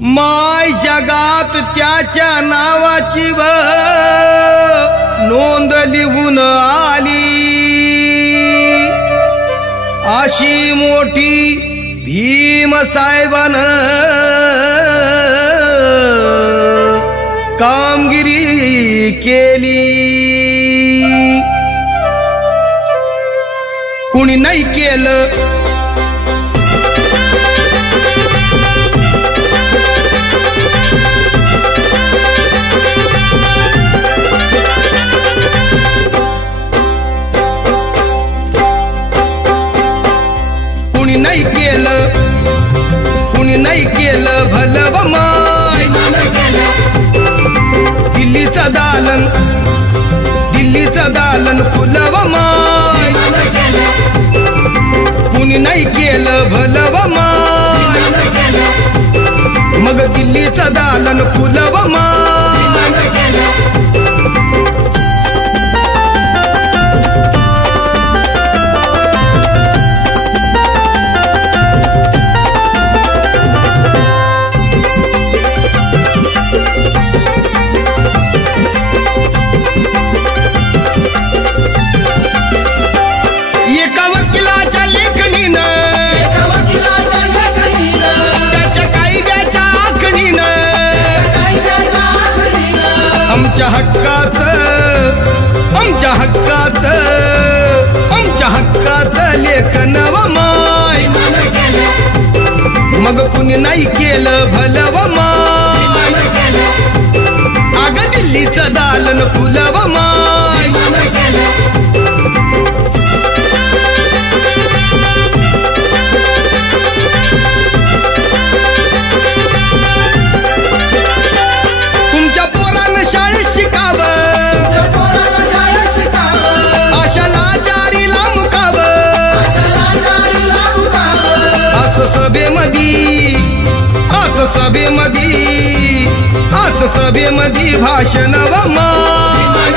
माय जगात त्याच्या नावाची नोंद लिहून आली, अशी मोठी भीम साहेबानं कामगिरी केली. कुणी नाही केलं कुणी नाही केलं भलं व माय. दिल्लीचं दालन फुलं व माय. कुणी नाही केलं भलं व माय. मग दिल्लीचं दालन फुलं व माय. आमच्या हक्काचं लेखन व माय. मग कुणी नाही केलं भलं व माय. अग दिल्लीचं दालन फुलं व माय. तुमच्या पोरानं शाळेत शिकावं, सभेमध्ये भाषण व माय.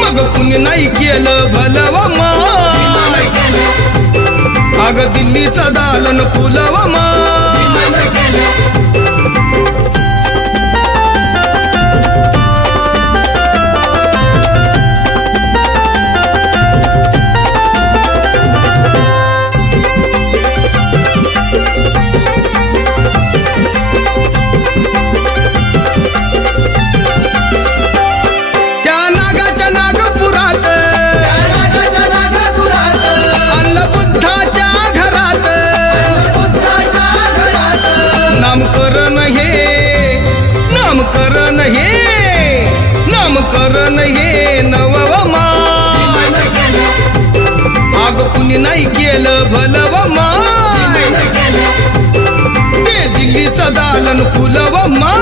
मग कुणी नाही केलं भलं व माय. अग दिल्लीचं दालन फुलं व माय. नामकरण हे नव व माय. अग कुणी नाही केलं भलं व माय. ते दिल्लीचं दालन फुलं व माय.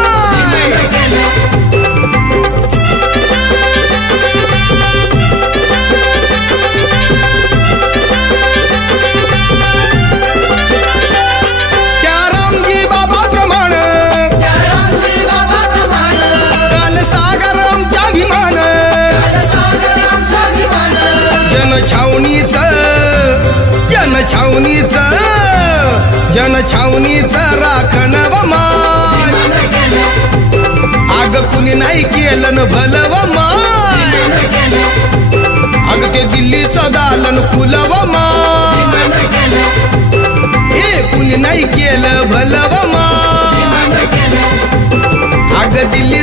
जनछावणीचं राखण व माय. अग कुणी नाही केलं न भलं व माय. अग ते दिल्लीचं दालन फुलं व माय. हे कुणी नाही केलं भलं व माय. अग दिल्ली